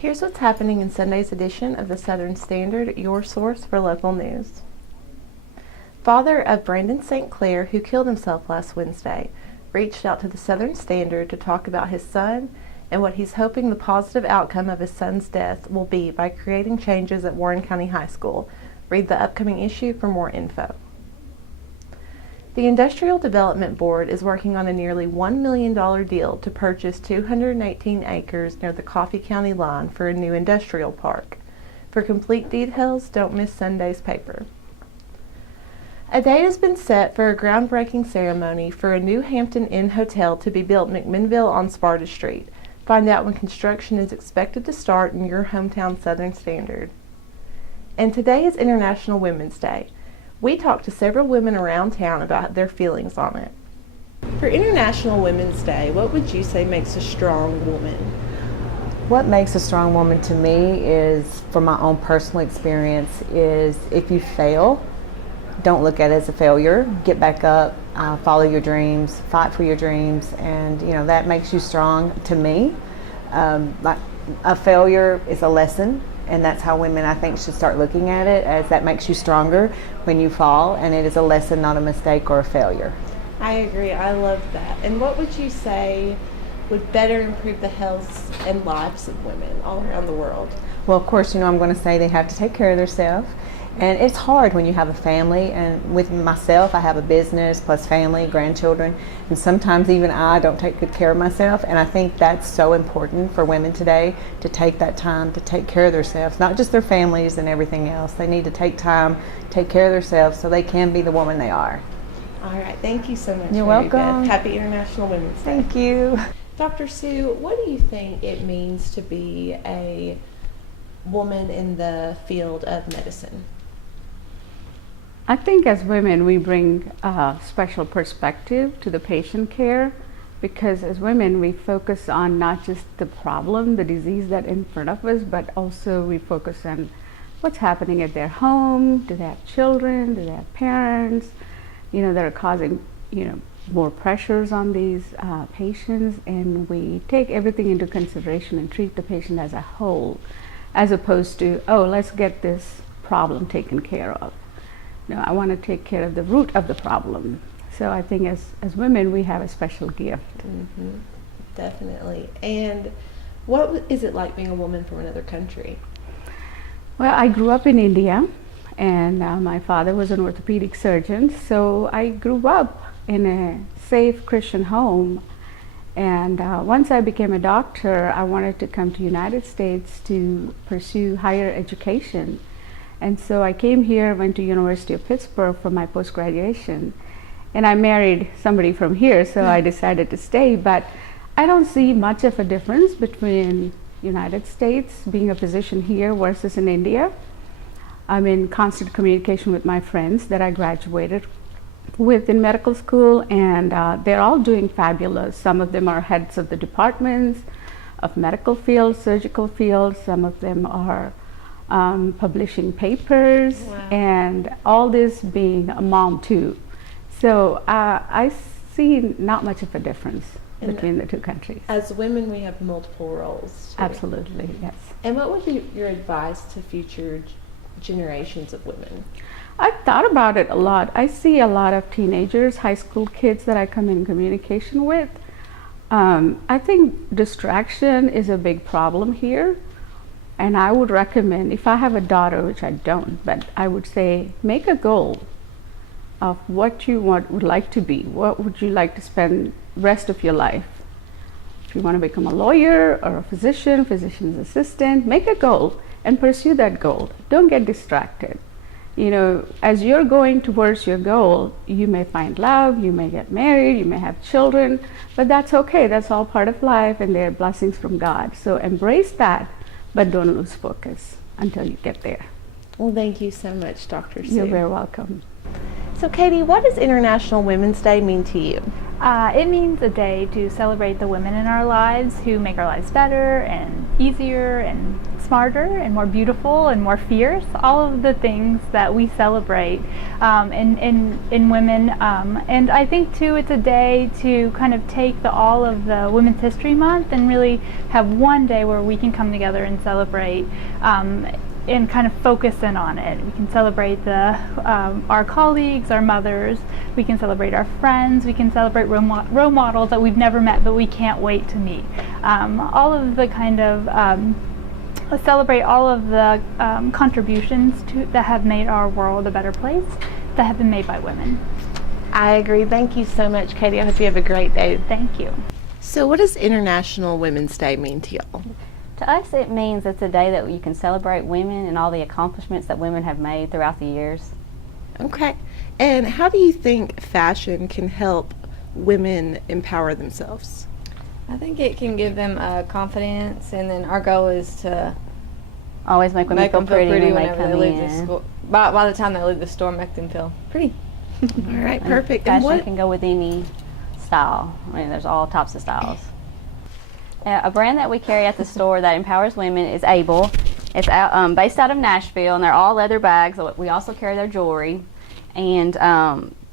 Here's what's happening in Sunday's edition of the Southern Standard, your source for local news. Father of Brandon St. Clair, who killed himself last Wednesday, reached out to the Southern Standard to talk about his son and what he's hoping the positive outcome of his son's death will be by creating changes at Warren County High School. Read the upcoming issue for more info. The Industrial Development Board is working on a nearly $1 million deal to purchase 218 acres near the Coffee County line for a new industrial park. For complete details, don't miss Sunday's paper. A date has been set for a groundbreaking ceremony for a new Hampton Inn hotel to be built in McMinnville on Sparta Street. Find out when construction is expected to start in your hometown Southern Standard. And today is International Women's Day. We talked to several women around town about their feelings on it. For International Women's Day, what would you say makes a strong woman? What makes a strong woman to me is, from my own personal experience, is if you fail, don't look at it as a failure. Get back up, follow your dreams, fight for your dreams, and that makes you strong to me. Like a failure is a lesson. And that's how women, I think, should start looking at it, as that makes you stronger when you fall, and it is a lesson, not a mistake or a failure. I agree. I love that. And what would you say would better improve the health and lives of women all around the world? Well, of course, I'm going to say they have to take care of themselves. And it's hard when you have a family, and with myself, I have a business plus family, grandchildren, and sometimes even I don't take good care of myself. And I think that's so important for women today, to take that time to take care of themselves, not just their families and everything else. They need to take time, take care of themselves so they can be the woman they are. All right, thank you so much. You're Mary welcome. Beth. Happy International Women's Day. Thank you. Dr. Sue, what do you think it means to be a woman in the field of medicine? I think as women we bring a special perspective to the patient care, because as women we focus on not just the problem, the disease that's in front of us, but also we focus on what's happening at their home. Do they have children? Do they have parents? That are causing more pressures on these patients, and we take everything into consideration and treat the patient as a whole, as opposed to, let's get this problem taken care of. No, I want to take care of the root of the problem. So I think as women, we have a special gift. Mm-hmm. Definitely. And what is it like being a woman from another country? Well, I grew up in India, and my father was an orthopedic surgeon. So I grew up in a safe Christian home. And once I became a doctor, I wanted to come to United States to pursue higher education. And so I came here, went to University of Pittsburgh for my post-graduation, and I married somebody from here, so I decided to stay. But I don't see much of a difference between United States, being a physician here versus in India. I'm in constant communication with my friends that I graduated with in medical school, and they're all doing fabulous. Some of them are heads of the departments of medical fields, surgical fields. Some of them are publishing papers. Wow. And all this being a mom too. So I see not much of a difference between the two countries. As women, we have multiple roles too. Absolutely, yes. And what would be your advice to future generations of women? I've thought about it a lot. I see a lot of teenagers, high school kids that I come in communication with. I think distraction is a big problem here. And I would recommend, if I have a daughter, which I don't, but I would say make a goal of what you would like to be. What would you like to spend the rest of your life? If you want to become a lawyer or a physician's assistant, make a goal and pursue that goal. Don't get distracted. As you're going towards your goal, you may find love, you may get married, you may have children, but that's okay. That's all part of life, and they're blessings from God. So embrace that. But don't lose focus until you get there. Well, thank you so much, Dr. Sue. You're very welcome. So, Katie, what does International Women's Day mean to you? It means a day to celebrate the women in our lives who make our lives better and easier and smarter and more beautiful and more fierce. All of the things that we celebrate in women. And I think too it's a day to kind of take all of the Women's History Month and really have one day where we can come together and celebrate and kind of focus in on it. We can celebrate our colleagues, our mothers, we can celebrate our friends, we can celebrate role models that we've never met but we can't wait to meet. All of the kind of celebrate all of the contributions that have made our world a better place, that have been made by women. I agree. Thank you so much, Katie. I hope you have a great day. Thank you. So what does International Women's Day mean to y'all? To us, it means it's a day that you can celebrate women and all the accomplishments that women have made throughout the years. Okay. And how do you think fashion can help women empower themselves? I think it can give them confidence, and then our goal is to Always make women make feel them feel pretty pretty when they whenever come they leave the in. school. By the time they leave the store, make them feel pretty. All right, perfect. Fashion And what can go with any style. I mean, there's all types of styles. A brand that we carry at the store that empowers women is Able. It's based out of Nashville, and they're all leather bags. We also carry their jewelry, and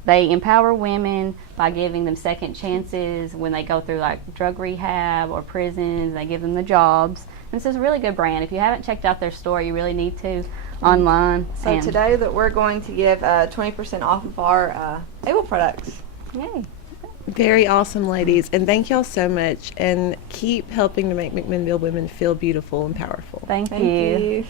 they empower women by giving them second chances when they go through like drug rehab or prisons. They give them the jobs. And this is a really good brand. If you haven't checked out their store, you really need to online. So And- today that we're going to give 20% off of our Able products. Yay. Very awesome, ladies, and thank y'all so much, and keep helping to make McMinnville women feel beautiful and powerful. Thank Thank you. you.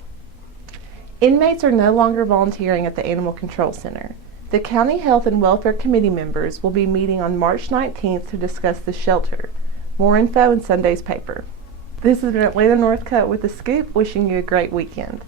Inmates are no longer volunteering at the Animal Control Center. The County Health and Welfare Committee members will be meeting on March 19th to discuss the shelter. More info in Sunday's paper. This has been Atlanta Northcutt with The Scoop, wishing you a great weekend.